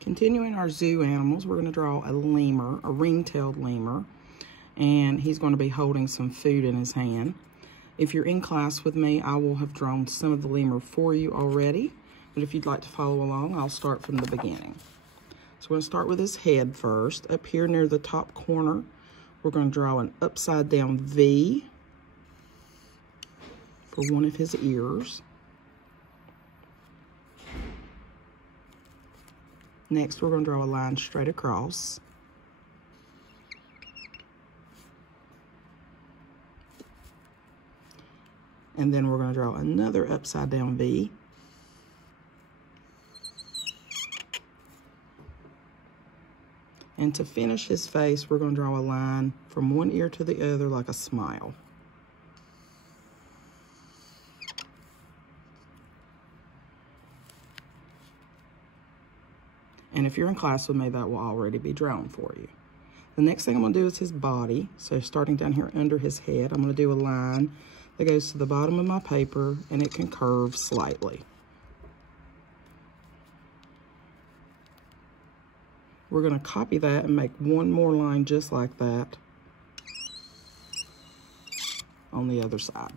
Continuing our zoo animals, we're going to draw a lemur, a ring-tailed lemur, and he's going to be holding some food in his hand. If you're in class with me, I will have drawn some of the lemur for you already, but if you'd like to follow along, I'll start from the beginning. So we're going to start with his head first. Up here near the top corner, we're going to draw an upside down V for one of his ears. Next, we're going to draw a line straight across. And then we're going to draw another upside down V. And to finish his face, we're going to draw a line from one ear to the other like a smile. And if you're in class with me, that will already be drawn for you. The next thing I'm going to do is his body. So starting down here under his head, I'm going to do a line that goes to the bottom of my paper, and it can curve slightly. We're going to copy that and make one more line just like that on the other side.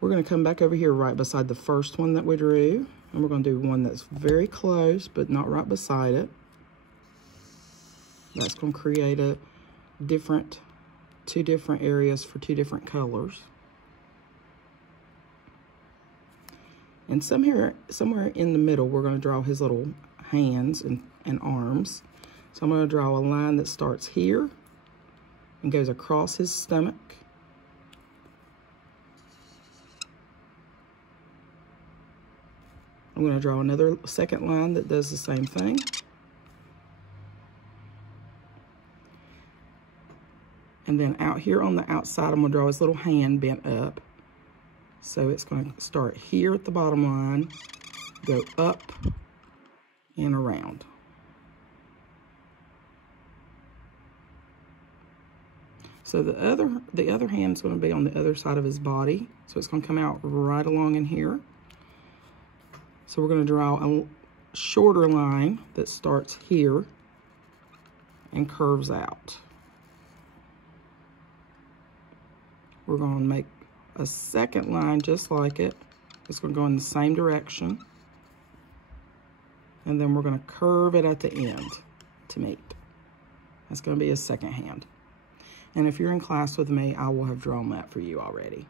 We're going to come back over here right beside the first one that we drew, and we're going to do one that's very close but not right beside it. That's going to create two different areas for two different colors. And somewhere in the middle, we're going to draw his little hands and arms. So I'm going to draw a line that starts here and goes across his stomach. I'm going to draw another second line that does the same thing. And then out here on the outside, I'm going to draw his little hand bent up. So it's going to start here at the bottom line, go up and around. So the other hand is going to be on the other side of his body. So it's going to come out right along in here. So we're going to draw a shorter line that starts here and curves out. We're going to make a second line just like it. It's going to go in the same direction. And then we're going to curve it at the end to meet. That's going to be a second hand. And if you're in class with me, I will have drawn that for you already.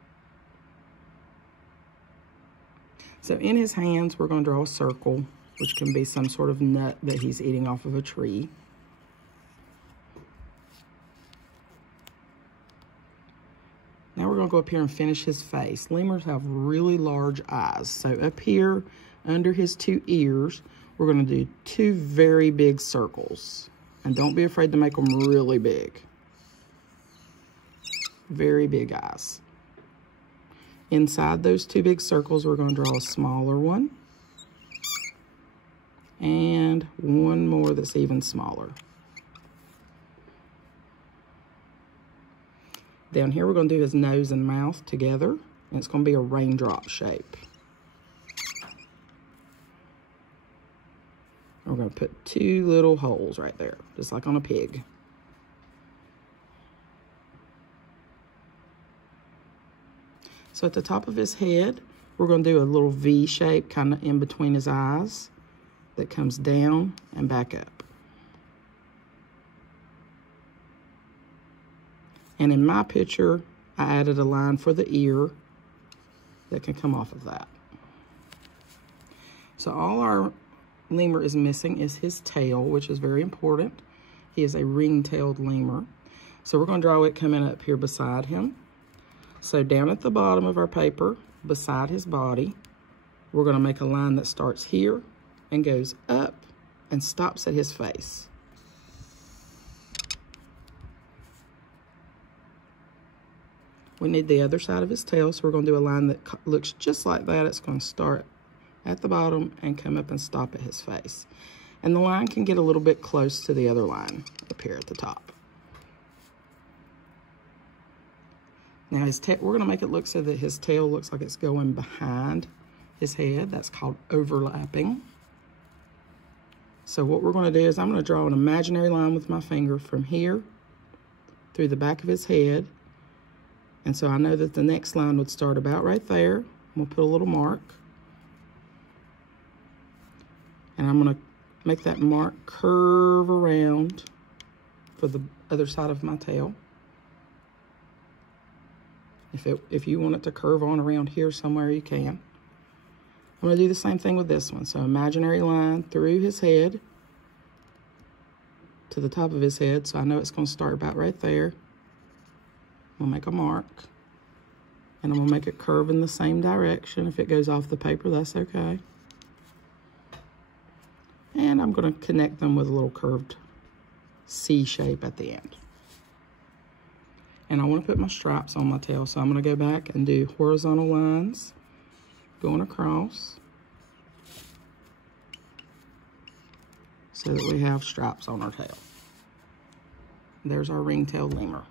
So in his hands, we're going to draw a circle, which can be some sort of nut that he's eating off of a tree. Now we're going to go up here and finish his face. Lemurs have really large eyes. So up here, under his two ears, we're going to do two very big circles. And don't be afraid to make them really big. Very big eyes. Inside those two big circles, we're going to draw a smaller one. And one more that's even smaller. Down here, we're going to do his nose and mouth together, and it's going to be a raindrop shape. We're going to put two little holes right there, just like on a pig. So at the top of his head, we're going to do a little V shape kind of in between his eyes that comes down and back up. And in my picture, I added a line for the ear that can come off of that. So all our lemur is missing is his tail, which is very important. He is a ring-tailed lemur. So we're going to draw it coming up here beside him. So down at the bottom of our paper, beside his body, we're going to make a line that starts here and goes up and stops at his face. We need the other side of his tail, so we're going to do a line that looks just like that. It's going to start at the bottom and come up and stop at his face. And the line can get a little bit close to the other line up here at the top. Now we're gonna make it look so that his tail looks like it's going behind his head. That's called overlapping. So what we're gonna do is I'm gonna draw an imaginary line with my finger from here through the back of his head. And so I know that the next line would start about right there. We'll put a little mark. And I'm gonna make that mark curve around for the other side of my tail. If you want it to curve on around here somewhere, you can. I'm gonna do the same thing with this one. So imaginary line through his head to the top of his head. So I know it's gonna start about right there. We'll make a mark. And I'm gonna make it curve in the same direction. If it goes off the paper, that's okay. And I'm gonna connect them with a little curved C shape at the end. And I want to put my stripes on my tail, so I'm going to go back and do horizontal lines going across so that we have stripes on our tail. There's our ring-tailed lemur.